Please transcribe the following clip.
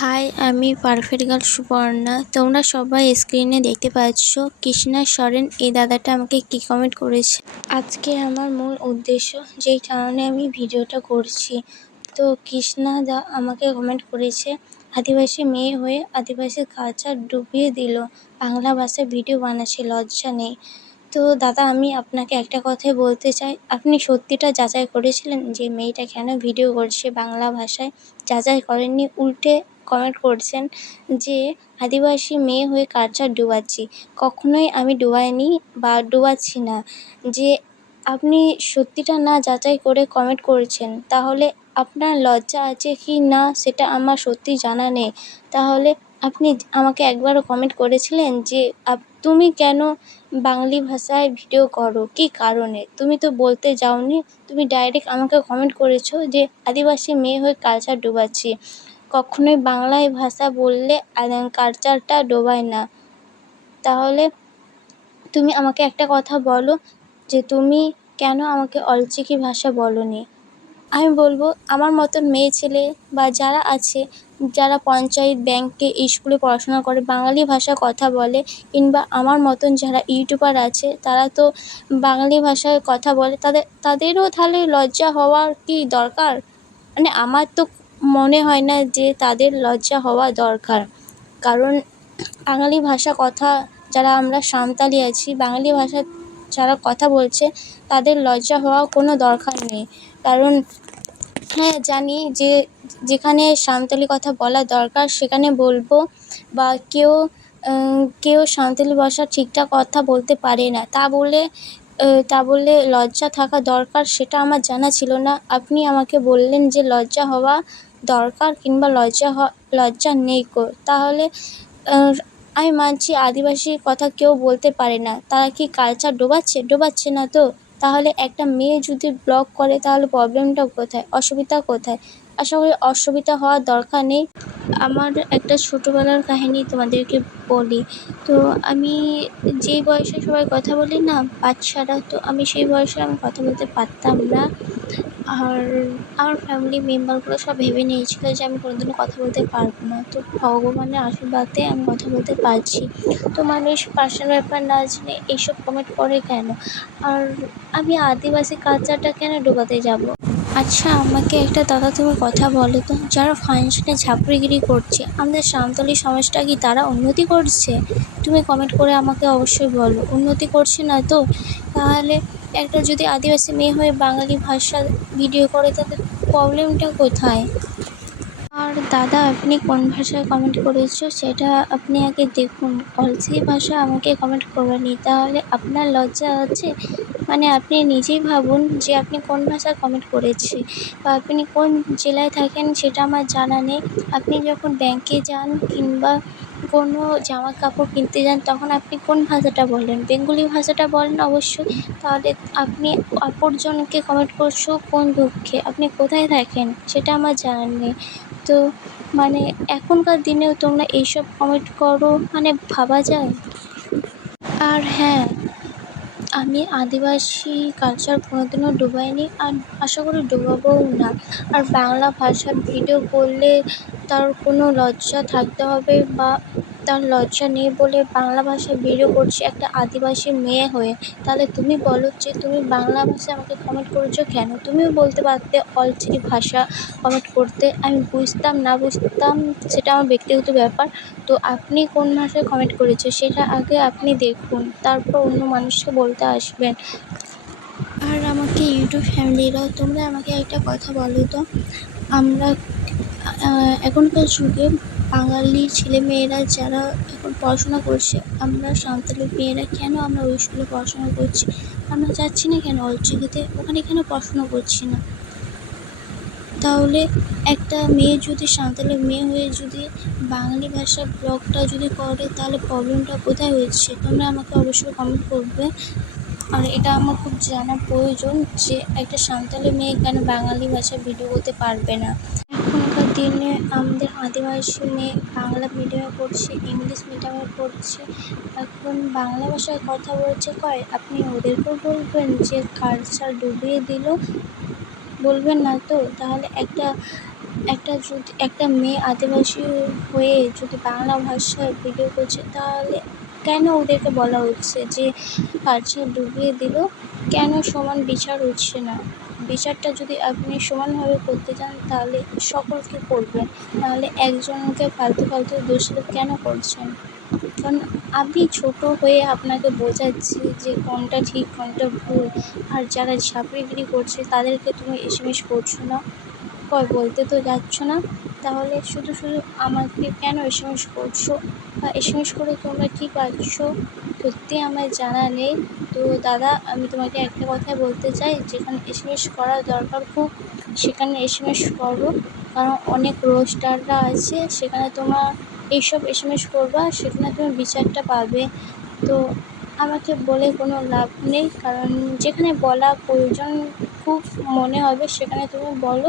High, আমি perfect girl Suparna. তোমরা সবাই স্ক্রিনে দেখতে পাচ্ছ কৃষ্ণা সরেন। এই দাদাটা আমাকে কি কমেন্ট করেছে? আজকে আমার মূল উদ্দেশ্য যেই কারণে আমি ভিডিওটা করছি। তো কৃষ্ণা দা আমাকে কমেন্ট করেছে, আদিবাসী মেয়ে হয়ে আদিবাসী কালচার ডুবিয়ে দিল। বাংলা ভাষায় ভিডিও বানাচ্ছে, লজ্জা নেই। তো দাদা, আমি আপনাকে একটা কথাই বলতে চাই। আপনি সত্যিটা যাচাই করেছিলেন যে মেয়েটা কেন ভিডিও করছে বাংলা ভাষায়? যাচাই করেননি, উল্টে কমেন্ট করছেন যে, আদিবাসী মেয়ে হয়ে কালচার ডুবাচ্ছি? কখনোই আমি ডুবাইনি বা ডুবাচ্ছি না। যে, আপনি সত্যিটা না যাচাই করে কমেন্ট করছেন, তাহলে আপনার লজ্জা আছে কি না সেটা আমার সত্যি জানা নেই। তাহলে আপনি আমাকে একবারও কমেন্ট করেছিলেন যে তুমি কেন বাঙালি ভাষায় ভিডিও করো? কী কারণে? তুমি তো বলতে যাওনি। তুমি ডাইরেক্ট আমাকে কমেন্ট করেছ যে, আদিবাসী মেয়ে হয়ে কালচার ডুবাচ্ছি? কখনোই বাংলায় ভাষা বললে কালচারটা ডোবায় না। তাহলে তুমি আমাকে একটা কথা বলো যে তুমি কেন আমাকে অলচিকি ভাষা বলোনি? আমি বলব, আমার মতন মেয়ে ছেলে বা যারা আছে, যারা পঞ্চায়েত ব্যাংকে স্কুলে পড়াশোনা করে, বাঙালি ভাষায় কথা বলে কিংবা আমার মতন যারা ইউটিউবার আছে, তারা তো বাঙালি ভাষায় কথা বলে, তাদের, তাদেরও তাহলে লজ্জা হওয়ার কি দরকার? মানে আমার তো মনে হয় না যে তাদের লজ্জা হওয়া দরকার। কারণ বাঙালি ভাষা কথা যারা আমরা সাঁওতালি আছি, বাঙালি ভাষা যারা কথা বলছে, তাদের লজ্জা হওয়া কোনো দরকার নেই। কারণ হ্যাঁ জানি যে যেখানে সাঁওতালি কথা বলা দরকার, সেখানে বলব বা কেউ কেউ সাঁওতালি ভাষা ঠিকঠাক কথা বলতে পারে না। তা বলে তা বলে লজ্জা থাকা দরকার, সেটা আমার জানা ছিল না। আপনি আমাকে বললেন যে লজ্জা হওয়া দরকার কিংবা লজ্জা হ, লজ্জা নেই তাহলে আমি মানছি আদিবাসী কথা কেউ বলতে পারে না। তারা কি কালচার ডোবাচ্ছে? ডোবাচ্ছে না তো? তাহলে একটা মেয়ে যদি ব্লগ করে, তাহলে প্রবলেমটা কোথায়? অসুবিধা কোথায়? আশা করি অসুবিধা হওয়ার দরকার নেই। আমার একটা ছোটোবেলার কাহিনি তোমাদেরকে বলি। তো আমি যেই বয়সে সবাই কথা বলি না, বাচ্চারা, তো আমি সেই বয়সে আমি কথা বলতে পারতাম না। আর আমার ফ্যামিলি মেম্বারগুলো সব ভেবে নিয়েছিল যে আমি কোনোদিনও কথা বলতে পারব না। তো ভগবানের আশীর্বাদে আমি কথা বলতে পারছি। তো মানুষ পার্সোনাল ব্যাপার না জেনে এইসব কমেন্ট করে কেন? আর আমি আদিবাসী কালচারটা কেন ডোবাতে যাব? আচ্ছা আমাকে একটা দাদা তুমি কথা বলো তো। যারা ফাংশনে ঝাঁপড়িগিরি করছে, আমাদের সাঁওতালি সমাজটা কি তারা উন্নতি করছে? তুমি কমেন্ট করে আমাকে অবশ্যই বলো। উন্নতি করছে না তো? তাহলে একটা যদি আদিবাসী মেয়ে হয়ে বাঙালি ভাষা ভিডিও করে তাদের প্রবলেমটা কোথায়? আর দাদা, আপনি কোন ভাষায় কমেন্ট করেছ সেটা আপনি আগে দেখুন। অলসি ভাষা আমাকে কমেন্ট করবেননি তাহলে আপনার লজ্জা আছে? মানে আপনি নিজেই ভাবুন যে আপনি কোন ভাষায় কমেন্ট করেছে বা আপনি কোন জেলায় থাকেন সেটা আমার জানা নেই। আপনি যখন ব্যাংকে যান কিংবা কোনো জামা কাপড় কিনতে যান, তখন আপনি কোন ভাষাটা বলেন? বেঙ্গলি ভাষাটা বলেন অবশ্যই। তাহলে আপনি অপরজনকে কমেন্ট করছ কোন দুঃখে? আপনি কোথায় থাকেন? সেটা আমার জানার নেই। তো মানে এখনকার দিনেও তোমরা এইসব কমেন্ট করো মানে ভাবা যায়? আর হ্যাঁ আমি আদিবাসী কালচার কোনোদিনও ডুবাইনি আর আশা করি ডোবাবোও না। আর বাংলা ভাষার ভিডিও করলে তার কোনো লজ্জা থাকতে হবে বা তার লজ্জা নেই বলে বাংলা ভাষায় ভিডিও করছে একটা আদিবাসী মেয়ে হয়ে। তাহলে তুমি বলো যে তুমি বাংলা ভাষায় আমাকে কমেন্ট করেছ কেন? তুমিও বলতে পারতে অলচিকি ভাষা কমেন্ট করতে। আমি বুঝতাম না বুঝতাম সেটা আমার ব্যক্তিগত ব্যাপার। তো আপনি কোন ভাষায় কমেন্ট করেছে সেটা আগে আপনি দেখুন, তারপর অন্য মানুষকে বলতে আসবেন। আর আমাকে ইউটিউব ফ্যামিলিরাও তোমরা আমাকে একটা কথা বলো তো। আমরা এখনকার যুগে বাঙালি ছেলেমেয়েরা যারা এখন পড়াশোনা করছে, আমরা সাঁওতালি মেয়েরা কেন আমরা ওই স্কুলে পড়াশোনা করছি? আমরা যাচ্ছি না কেন অলচিকিতে? ওখানে কেন পড়াশোনা করছি না? তাহলে একটা মেয়ে যদি সাঁওতালি মেয়ে হয়ে যদি বাঙালি ভাষার ব্লগটা যদি করে, তাহলে প্রবলেমটা কোথায় হচ্ছে? তোমরা আমাকে অবশ্যই কমেন্ট করবে। আর এটা আমার খুব জানা প্রয়োজন যে একটা সাঁওতালি মেয়ে কেন বাঙালি ভাষায় ভিডিও করতে পারবে না। দিনে আমাদের আদিবাসী মেয়ে বাংলা মিডিয়ামে পড়ছে ইংলিশ মিডিয়ামে পড়ছে। এখন বাংলা ভাষায় কথা বলছে কয়? আপনি ওদেরকেও বলবেন যে কালচার ডুবিয়ে দিল। বলবেন না তো? তাহলে একটা একটা যদি একটা মেয়ে আদিবাসী হয়ে যদি বাংলা ভাষায় ভিডিও করছে, তাহলে কেন ওদেরকে বলা হচ্ছে যে কালচার ডুবিয়ে দিল? কেন সমান বিচার হচ্ছে না? বিচারটা যদি আপনি সমানভাবে করতে চান, তাহলে সকলকে করবেন। নাহলে একজনকে ফালতু ফালতু দোষারোপ কেন করছেন? কারণ আমি ছোটো হয়ে আপনাকে বোঝাচ্ছি যে কোনটা ঠিক, কোনটা ভুল। আর যারা ঝাপড়িগিরি করছে, তাদেরকে তুমি এসএমএস করছ না? কই, বলতে তো যাচ্ছ না? তাহলে শুধু শুধু আমাকে কেন এসএমএস করছ? বা এসএমএস করে তোমরা কী পাচ্ছ? সত্যি আমার জানা নেই। তো দাদা, আমি তোমাকে একটা কথাই বলতে চাই, যেখানে এস এম এস করা দরকার খুব, সেখানে এস এম এস করো। কারণ অনেক রোস্টাররা আছে, সেখানে তোমার এইসব এস এম এস করবা, সেখানে তুমি বিচারটা পাবে। তো আমাকে বলে কোনো লাভ নেই, কারণ যেখানে বলা প্রয়োজন খুব মনে হবে, সেখানে তুমি বলো।